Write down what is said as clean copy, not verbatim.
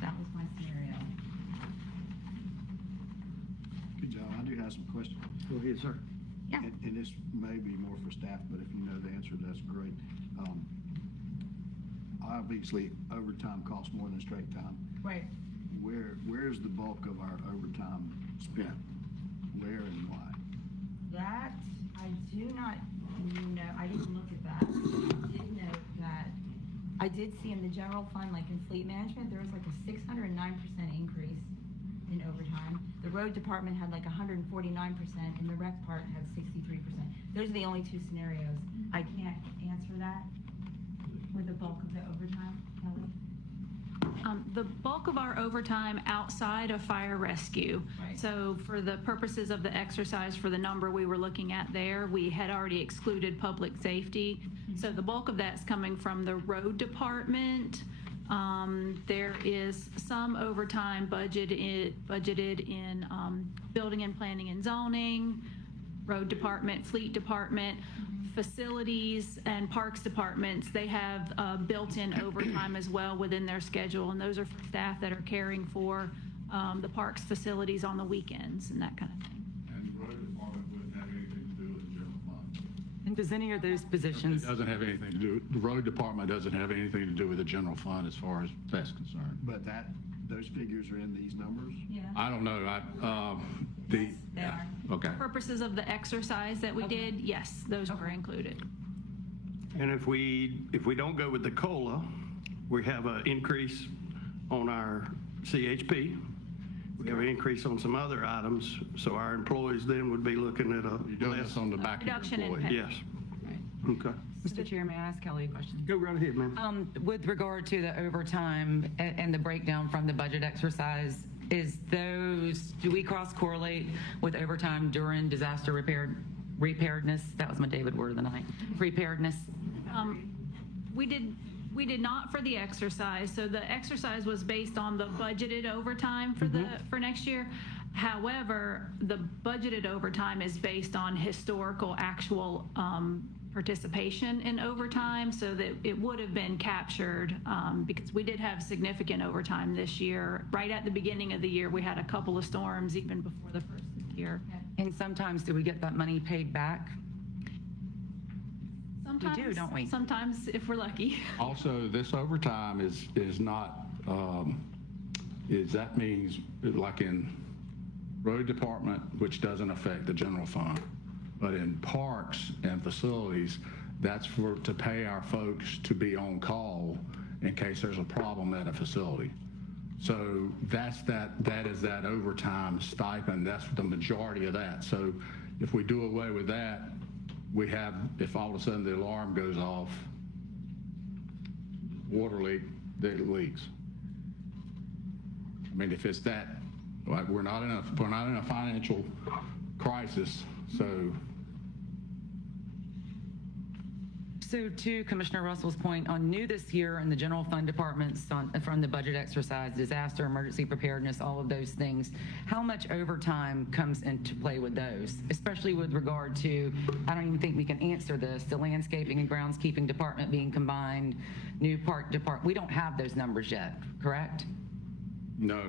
that was my scenario. Good job. I do have some questions. Go ahead, sir. Yeah. And this may be more for staff, but if you know the answer, that's great. Obviously, overtime costs more than straight time. Right. Where's the bulk of our overtime spent? Where and why? That, I do not know, I didn't look at that. I did note that, I did see in the general fund, like in fleet management, there was like a 609% increase in overtime. The road department had like 149%, and the rec part had 63%. Those are the only two scenarios. I can't answer that with the bulk of the overtime, Kelly. The bulk of our overtime outside of fire rescue. Right. So for the purposes of the exercise, for the number we were looking at there, we had already excluded public safety. So the bulk of that's coming from the road department. There is some overtime budgeted in building and planning and zoning, road department, fleet department, facilities and parks departments. They have built-in overtime as well within their schedule, and those are for staff that are caring for the parks facilities on the weekends and that kind of thing. And the road department wouldn't have anything to do with the general fund. And does any of those positions, It doesn't have anything to do, the road department doesn't have anything to do with the general fund as far as that's concerned. But those figures are in these numbers? Yeah. I don't know, Yes, they are. okay. Purposes of the exercise that we did, yes, those were included. And if we don't go with the COLA, we have an increase on our CHP. We have an increase on some other items, so our employees then would be looking at a You're doing this on the back of Reduction your in employee. pay. Yes. Okay. Mr. Chair, may I ask Kelly a question? Go right ahead, ma'am. With regard to the overtime and the breakdown from the budget exercise, do we cross-correlate with overtime during disaster preparedness? That was my David word of the night. Preparedness? We did not for the exercise. So the exercise was based on the budgeted overtime for next year. However, the budgeted overtime is based on historical actual participation in overtime, so that it would have been captured because we did have significant overtime this year. Right at the beginning of the year, we had a couple of storms even before the first of the year. And sometimes do we get that money paid back? Sometimes, We do, don't we? Sometimes, if we're lucky. Also, this overtime is not, that means like in road department, which doesn't affect the general fund. But in parks and facilities, that's to pay our folks to be on call in case there's a problem at a facility. So that is that overtime stipend. That's the majority of that. So if we do away with that, we have, if all of a sudden the alarm goes off, water leak, it leaks. I mean, if it's that, like we're not in a financial crisis, so. So to Commissioner Russell's point, on new this year in the general fund departments from the budget exercise, disaster, emergency preparedness, all of those things, how much overtime comes into play with those? Especially with regard to, I don't even think we can answer this, the landscaping and groundskeeping department being combined, new park department, we don't have those numbers yet, correct? No,